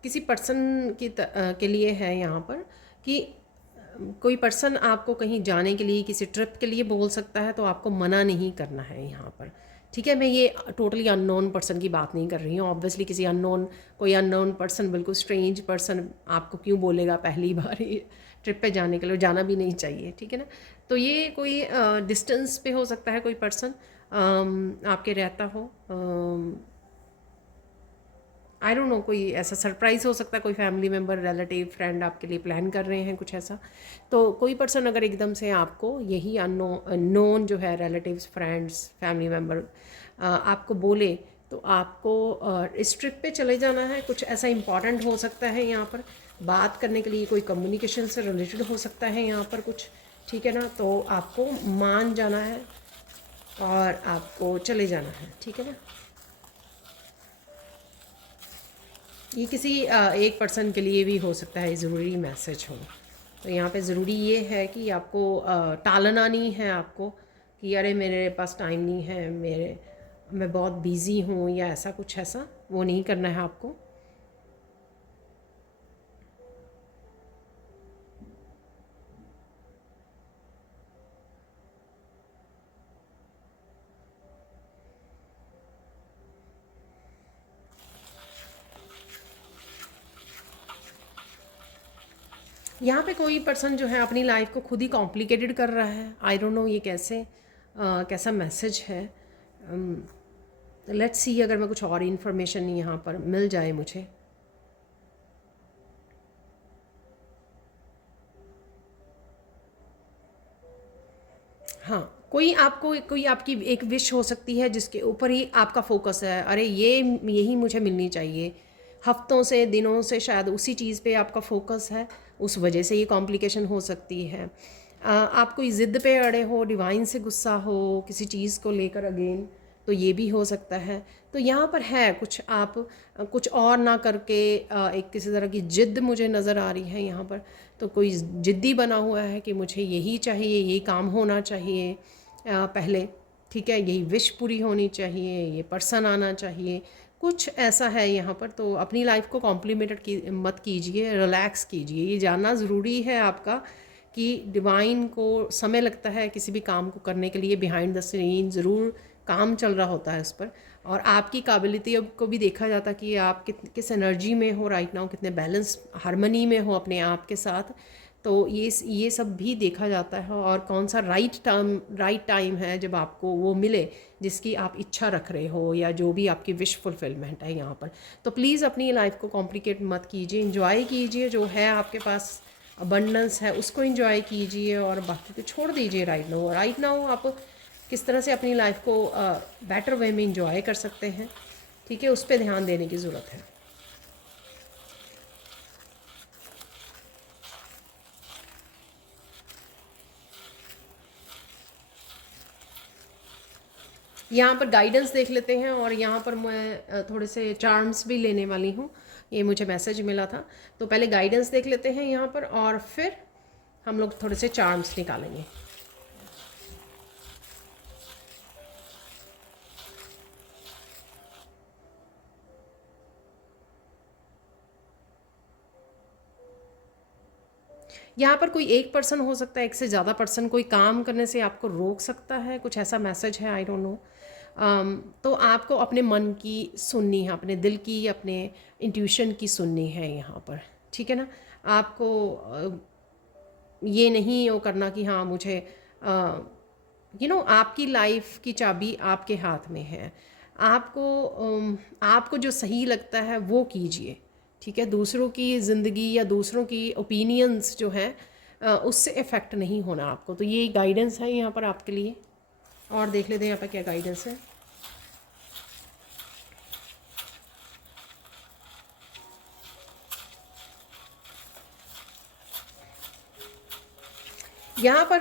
किसी पर्सन के लिए है यहाँ पर कि कोई पर्सन आपको कहीं जाने के लिए किसी ट्रिप के लिए बोल सकता है, तो आपको मना नहीं करना है यहाँ पर। ठीक है, मैं ये टोटली अननोन पर्सन की बात नहीं कर रही हूँ। ऑब्वियसली किसी कोई अननोन पर्सन, बिल्कुल स्ट्रेंज पर्सन आपको क्यों बोलेगा पहली बार ये ट्रिप पे जाने के लिए, जाना भी नहीं चाहिए। ठीक है ना। तो ये कोई डिस्टेंस पे हो सकता है, कोई पर्सन आपके रहता हो, आई डोंट नो, कोई ऐसा सरप्राइज़ हो सकता है, कोई फैमिली मेम्बर, रिलेटिव, फ्रेंड आपके लिए प्लान कर रहे हैं कुछ ऐसा। तो कोई पर्सन अगर एकदम से आपको यही नोन जो है, रिलेटिव्स, फ्रेंड्स, फैमिली मेम्बर आपको बोले, तो आपको इस ट्रिप पे चले जाना है। कुछ ऐसा इंपॉर्टेंट हो सकता है यहाँ पर बात करने के लिए, कोई कम्युनिकेशन से रिलेटेड हो सकता है यहाँ पर कुछ। ठीक है ना। तो आपको मान जाना है और आपको चले जाना है। ठीक है ना। ये किसी एक पर्सन के लिए भी हो सकता है ज़रूरी मैसेज हो। तो यहाँ पे ज़रूरी ये है कि आपको टालना नहीं है आपको कि अरे मेरे पास टाइम नहीं है, मैं बहुत बिज़ी हूँ, या ऐसा कुछ, ऐसा वो नहीं करना है आपको। यहाँ पे कोई पर्सन जो है अपनी लाइफ को खुद ही कॉम्प्लिकेटेड कर रहा है। आई डोंट नो ये कैसा मैसेज है। लेट्स सी अगर मैं कुछ और इन्फॉर्मेशन यहाँ पर मिल जाए मुझे। हाँ, कोई आपकी एक विश हो सकती है जिसके ऊपर ही आपका फोकस है, अरे यही मुझे मिलनी चाहिए। हफ्तों से, दिनों से शायद उसी चीज़ पे आपका फोकस है, उस वजह से ये कॉम्प्लिकेशन हो सकती है। आप कोई ज़िद पे अड़े हो, डिवाइन से गुस्सा हो किसी चीज़ को लेकर अगेन, तो ये भी हो सकता है। तो यहाँ पर है कुछ, आप कुछ और ना करके एक किसी तरह की ज़िद मुझे नज़र आ रही है यहाँ पर। तो कोई ज़िद्दी बना हुआ है कि मुझे यही चाहिए, यही काम होना चाहिए पहले। ठीक है, यही विश पूरी होनी चाहिए, ये पर्सन आना चाहिए, कुछ ऐसा है यहाँ पर। तो अपनी लाइफ को कॉम्प्लिमेंटेड मत कीजिए, रिलैक्स कीजिए। ये जानना ज़रूरी है आपका कि डिवाइन को समय लगता है किसी भी काम को करने के लिए। बिहाइंड द सीन ज़रूर काम चल रहा होता है उस पर, और आपकी काबिलियत को भी देखा जाता है कि आप किस एनर्जी में हो राइट नाउ, कितने बैलेंस, हारमनी में हो अपने आप के साथ। तो ये सब भी देखा जाता है, और कौन सा राइट टाइम है जब आपको वो मिले जिसकी आप इच्छा रख रहे हो, या जो भी आपकी विश फुलफिलमेंट है यहाँ पर। तो प्लीज़ अपनी लाइफ को कॉम्प्लिकेट मत कीजिए, इंजॉय कीजिए, जो है आपके पास अबंडेंस है उसको इंजॉय कीजिए, और बाकी को छोड़ दीजिए राइट नाउ आप किस तरह से अपनी लाइफ को बेटर वे में इंजॉय कर सकते हैं। ठीक है, उस पर ध्यान देने की ज़रूरत है। यहाँ पर गाइडेंस देख लेते हैं, और यहाँ पर मैं थोड़े से चार्म्स भी लेने वाली हूँ। ये मुझे मैसेज मिला था, तो पहले गाइडेंस देख लेते हैं यहाँ पर, और फिर हम लोग थोड़े से चार्म्स निकालेंगे। यहाँ पर कोई एक पर्सन हो सकता है, एक से ज़्यादा पर्सन कोई काम करने से आपको रोक सकता है, कुछ ऐसा मैसेज है, आई डोंट नो। तो आपको अपने मन की सुननी है, अपने दिल की, अपने इंट्यूशन की सुननी है यहाँ पर। ठीक है ना। आपको ये नहीं वो करना कि हाँ मुझे आपकी लाइफ की चाबी आपके हाथ में है। आपको जो सही लगता है वो कीजिए। ठीक है, दूसरों की ज़िंदगी या दूसरों की ओपिनियंस जो है उससे इफ़ेक्ट नहीं होना आपको। तो ये गाइडेंस है यहाँ पर आपके लिए। और देख लेते हैं यहाँ पर क्या गाइडेंस है। यहाँ पर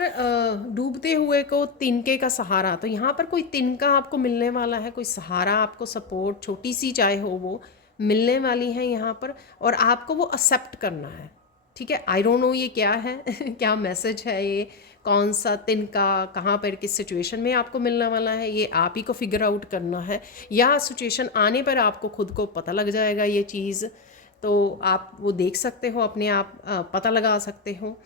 डूबते हुए को तिनके का सहारा, तो यहाँ पर कोई तिनका आपको मिलने वाला है, कोई सहारा आपको, सपोर्ट, छोटी सी चाहे हो वो मिलने वाली है यहाँ पर, और आपको वो एक्सेप्ट करना है। ठीक है, आई डोंट नो ये क्या है क्या मैसेज है ये, कौन सा तिनका कहाँ पर किस सिचुएशन में आपको मिलने वाला है, ये आप ही को फिगर आउट करना है, या सिचुएशन आने पर आपको खुद को पता लग जाएगा ये चीज़। तो आप वो देख सकते हो, अपने आप पता लगा सकते हो।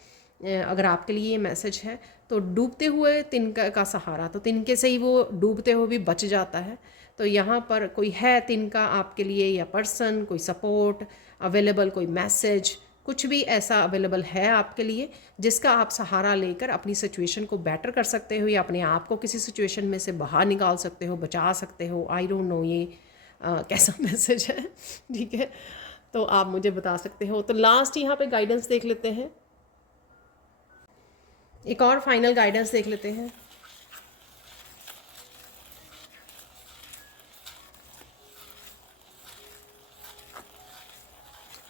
अगर आपके लिए ये मैसेज है तो डूबते हुए तिनका का सहारा, तो तिनके से ही वो डूबते हुए भी बच जाता है। तो यहाँ पर कोई है तिनका आपके लिए, या पर्सन, कोई सपोर्ट अवेलेबल, कोई मैसेज, कुछ भी ऐसा अवेलेबल है आपके लिए जिसका आप सहारा लेकर अपनी सिचुएशन को बेटर कर सकते हो, या अपने आप को किसी सिचुएशन में से बाहर निकाल सकते हो, बचा सकते हो। आई डोंट नो ये कैसा मैसेज है, ठीक है, तो आप मुझे बता सकते हो। तो लास्ट यहाँ पे गाइडेंस देख लेते हैं, एक और फाइनल गाइडेंस देख लेते हैं।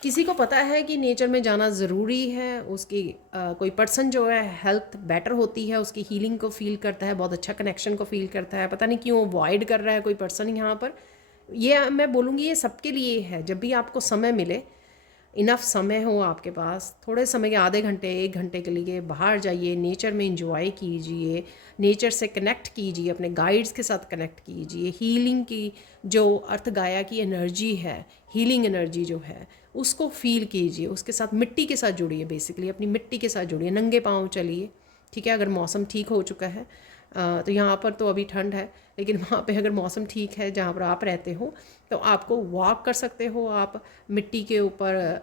किसी को पता है कि नेचर में जाना ज़रूरी है, उसकी कोई पर्सन जो है हेल्थ बेटर होती है, उसकी हीलिंग को फील करता है, बहुत अच्छा कनेक्शन को फील करता है, पता नहीं क्यों अवॉइड कर रहा है कोई पर्सन यहाँ पर। ये मैं बोलूँगी ये सबके लिए है। जब भी आपको समय मिले, इनफ समय हो आपके पास, थोड़े समय के आधे घंटे 1 घंटे के लिए बाहर जाइए, नेचर में इंजॉय कीजिए, नेचर से कनेक्ट कीजिए, अपने गाइड्स के साथ कनेक्ट कीजिए। हीलिंग की जो अर्थ गाया की एनर्जी है, हीलिंग एनर्जी जो है उसको फील कीजिए, उसके साथ मिट्टी के साथ जुड़िए, बेसिकली अपनी मिट्टी के साथ जुड़िए, नंगे पाँव चलिए, ठीक है। अगर मौसम ठीक हो चुका है तो यहाँ पर तो अभी ठंड है, लेकिन वहाँ पे अगर मौसम ठीक है जहाँ पर आप रहते हो तो आपको वॉक कर सकते हो, आप मिट्टी के ऊपर,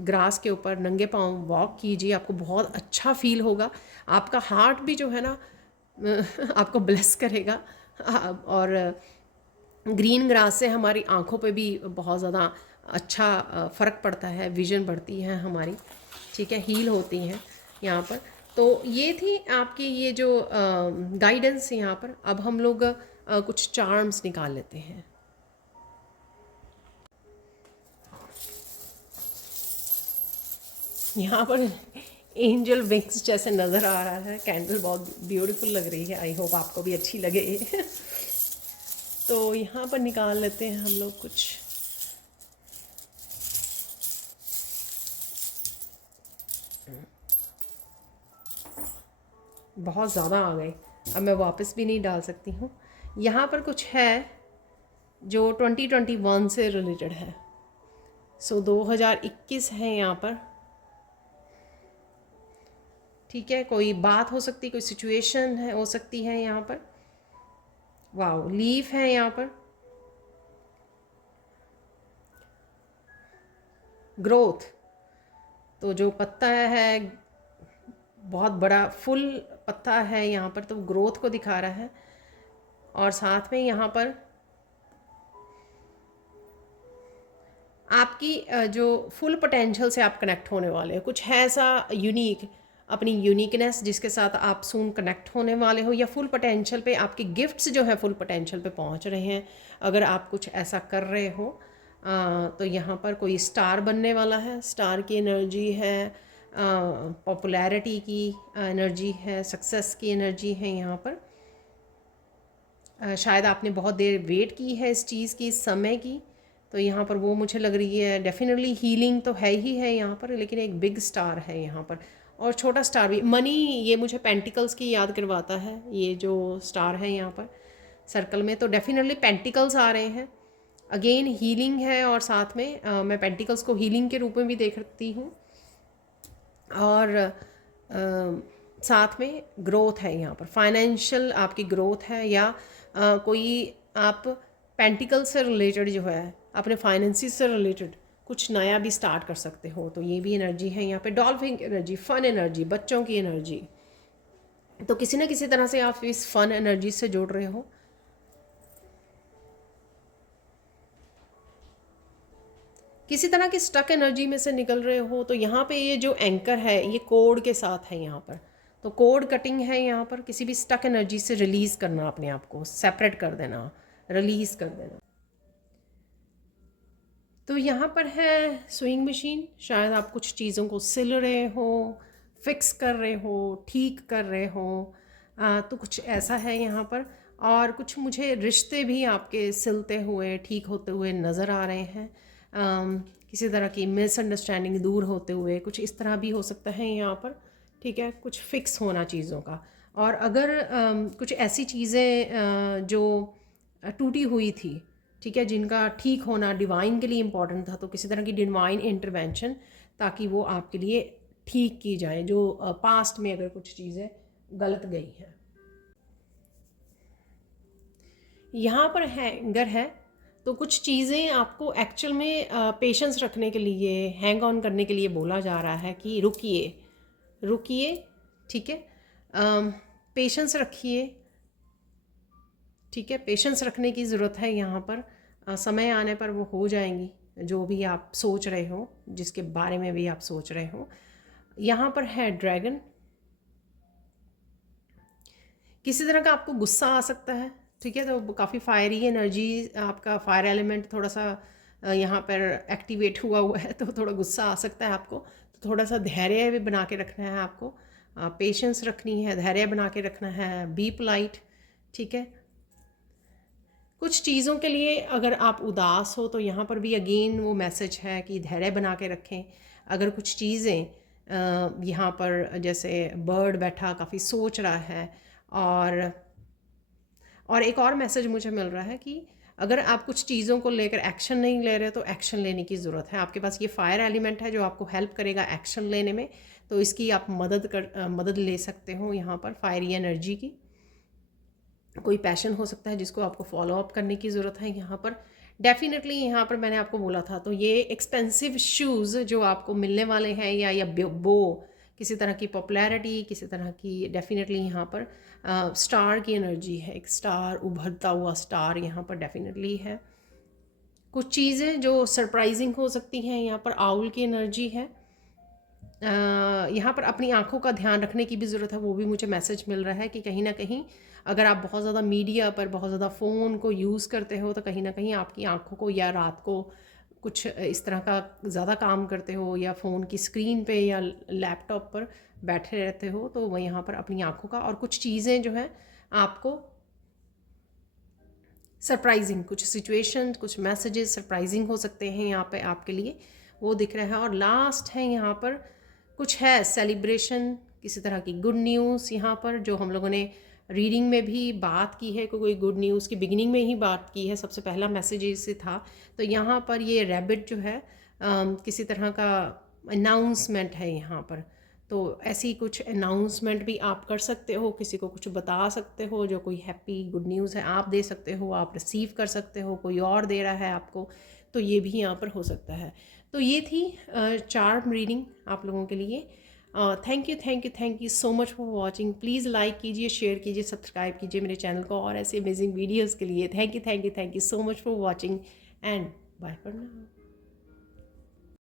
ग्रास के ऊपर नंगे पाँव वॉक कीजिए, आपको बहुत अच्छा फील होगा। आपका हार्ट भी जो है ना आपको ब्लेस करेगा। और ग्रीन ग्रास से हमारी आँखों पे भी बहुत ज़्यादा अच्छा फ़र्क पड़ता है, विजन बढ़ती है हमारी, ठीक है, हील होती हैं यहाँ पर। तो ये थी आपकी ये जो गाइडेंस यहाँ पर। अब हम लोग कुछ चार्म्स निकाल लेते हैं। यहाँ पर एंजल विंग्स जैसे नज़र आ रहा है, कैंडल बहुत ब्यूटीफुल लग रही है, आई होप आपको भी अच्छी लगे। तो यहाँ पर निकाल लेते हैं हम लोग कुछ। बहुत ज़्यादा आ गए, अब मैं वापस भी नहीं डाल सकती हूँ। यहाँ पर कुछ है जो 2021 से रिलेटेड है। 2021 है यहाँ पर, ठीक है। कोई बात हो सकती, कोई सिचुएशन है, हो सकती है यहाँ पर। वाओ, लीफ है यहाँ पर, ग्रोथ। तो जो पत्ता है बहुत बड़ा फुल पत्ता है यहाँ पर, तो ग्रोथ को दिखा रहा है। और साथ में यहाँ पर आपकी जो फुल पोटेंशियल से आप कनेक्ट होने वाले हो, कुछ है ऐसा यूनिक, अपनी यूनिकनेस जिसके साथ आप सून कनेक्ट होने वाले हो, या फुल पोटेंशियल पे आपके गिफ्ट्स जो है फुल पोटेंशियल पे पहुंच रहे हैं। अगर आप कुछ ऐसा कर रहे हो तो यहाँ पर कोई स्टार बनने वाला है, स्टार की एनर्जी है, पॉपुलैरिटी की एनर्जी है, सक्सेस की एनर्जी है यहाँ पर। शायद आपने बहुत देर वेट की है इस चीज़ की, इस समय की, तो यहाँ पर वो मुझे लग रही है। डेफिनेटली हीलिंग तो है ही है यहाँ पर, लेकिन एक बिग स्टार है यहाँ पर, और छोटा स्टार भी। मनी, ये मुझे पेंटिकल्स की याद करवाता है, ये जो स्टार है यहाँ पर सर्कल में, तो डेफिनेटली पेंटिकल्स आ रहे हैं। अगेन हीलिंग है, और साथ में मैं पेंटिकल्स को हीलिंग के रूप में भी देख सकती हूँ, और साथ में ग्रोथ है यहाँ पर, फाइनेंशियल आपकी ग्रोथ है, या कोई आप पेंटिकल से रिलेटेड जो है अपने फाइनेंसिस से रिलेटेड कुछ नया भी स्टार्ट कर सकते हो। तो ये भी एनर्जी है यहाँ पे, डॉल्फिन एनर्जी, फन एनर्जी, बच्चों की एनर्जी। तो किसी न किसी तरह से आप इस फन एनर्जी से जुड़ रहे हो। किसी तरह की स्टक एनर्जी में से निकल रहे हो। तो यहाँ पे ये जो एंकर है ये कोड के साथ है यहाँ पर, तो कोड कटिंग है यहाँ पर, किसी भी स्टक एनर्जी से रिलीज़ करना, अपने आप को सेपरेट कर देना, रिलीज़ कर देना। तो यहाँ पर है स्विंग मशीन, शायद आप कुछ चीज़ों को सिल रहे हो, फिक्स कर रहे हो, ठीक कर रहे हो, तो कुछ ऐसा है यहाँ पर। और कुछ मुझे रिश्ते भी आपके सिलते हुए, ठीक होते हुए नज़र आ रहे हैं। किसी तरह की मिसअंडरस्टैंडिंग दूर होते हुए, कुछ इस तरह भी हो सकता है यहाँ पर, ठीक है, कुछ फिक्स होना चीज़ों का। और अगर कुछ ऐसी चीज़ें जो टूटी हुई थी, ठीक है, जिनका ठीक होना डिवाइन के लिए इम्पोर्टेंट था, तो किसी तरह की डिवाइन इंटरवेंशन, ताकि वो आपके लिए ठीक की जाए, जो पास्ट में अगर कुछ चीज़ें गलत गई हैं। यहाँ पर हैंगर है, तो कुछ चीज़ें आपको एक्चुअल में पेशेंस रखने के लिए, हैंग ऑन करने के लिए बोला जा रहा है कि रुकिए रुकिए, ठीक है, पेशेंस रखिए, ठीक है, पेशेंस रखने की ज़रूरत है यहाँ पर। समय आने पर वो हो जाएंगी, जो भी आप सोच रहे हो, जिसके बारे में भी आप सोच रहे हो। यहाँ पर है ड्रैगन। किसी तरह का आपको गुस्सा आ सकता है, ठीक है, तो काफ़ी फायरी एनर्जी, आपका फायर एलिमेंट थोड़ा सा यहाँ पर एक्टिवेट हुआ है, तो थोड़ा गुस्सा आ सकता है आपको। तो थोड़ा सा धैर्य भी बना के रखना है आपको, पेशेंस रखनी है, धैर्य बना के रखना है, बी पोलाइट, ठीक है। कुछ चीज़ों के लिए अगर आप उदास हो तो यहाँ पर भी अगेन वो मैसेज है कि धैर्य बना के रखें। अगर कुछ चीज़ें यहाँ पर जैसे बर्ड बैठा काफ़ी सोच रहा है, और एक और मैसेज मुझे मिल रहा है कि अगर आप कुछ चीज़ों को लेकर एक्शन नहीं ले रहे तो एक्शन लेने की ज़रूरत है। आपके पास ये फायर एलिमेंट है जो आपको हेल्प करेगा एक्शन लेने में, तो इसकी आप मदद ले सकते हो यहाँ पर, फायरी एनर्जी की। कोई पैशन हो सकता है जिसको आपको फॉलो अप करने की ज़रूरत है यहाँ पर। डेफिनेटली यहाँ पर मैंने आपको बोला था, तो ये एक्सपेंसिव शूज़ जो आपको मिलने वाले हैं, या बो किसी तरह की पॉपुलैरिटी, किसी तरह की, डेफिनेटली यहाँ पर स्टार की एनर्जी है, एक स्टार, उभरता हुआ स्टार यहाँ पर डेफिनेटली है। कुछ चीज़ें जो सरप्राइजिंग हो सकती हैं, यहाँ पर आउल की एनर्जी है। यहाँ पर अपनी आँखों का ध्यान रखने की भी ज़रूरत है, वो भी मुझे मैसेज मिल रहा है कि कहीं ना कहीं अगर आप बहुत ज़्यादा मीडिया पर, बहुत ज़्यादा फ़ोन को यूज़ करते हो, तो कहीं ना कहीं आपकी आँखों को, या रात को कुछ इस तरह का ज़्यादा काम करते हो, या फ़ोन की स्क्रीन पे या लैपटॉप पर बैठे रहते हो, तो वह यहाँ पर अपनी आँखों का, और कुछ चीज़ें जो हैं आपको सरप्राइजिंग, कुछ सिचुएशन, कुछ मैसेजेस सरप्राइजिंग हो सकते हैं यहाँ पे आपके लिए, वो दिख रहा है। और लास्ट है यहाँ पर कुछ है सेलिब्रेशन, किसी तरह की गुड न्यूज़ यहाँ पर, जो हम लोगों ने रीडिंग में भी बात की है, कोई गुड न्यूज़ की बिगिनिंग में ही बात की है, सबसे पहला मैसेज इससे था। तो यहाँ पर ये रैबिट जो है किसी तरह का अनाउंसमेंट है यहाँ पर। तो ऐसी कुछ अनाउंसमेंट भी आप कर सकते हो, किसी को कुछ बता सकते हो, जो कोई हैप्पी गुड न्यूज़ है आप दे सकते हो, आप रिसीव कर सकते हो, कोई और दे रहा है आपको, तो ये भी यहाँ पर हो सकता है। तो ये थी चार्म रीडिंग आप लोगों के लिए। Thank you so much for watching. Please like कीजिए, शेयर कीजिए, सब्सक्राइब कीजिए मेरे चैनल को और ऐसे अमेजिंग वीडियोज़ के लिए। Thank you so much for watching and bye for now.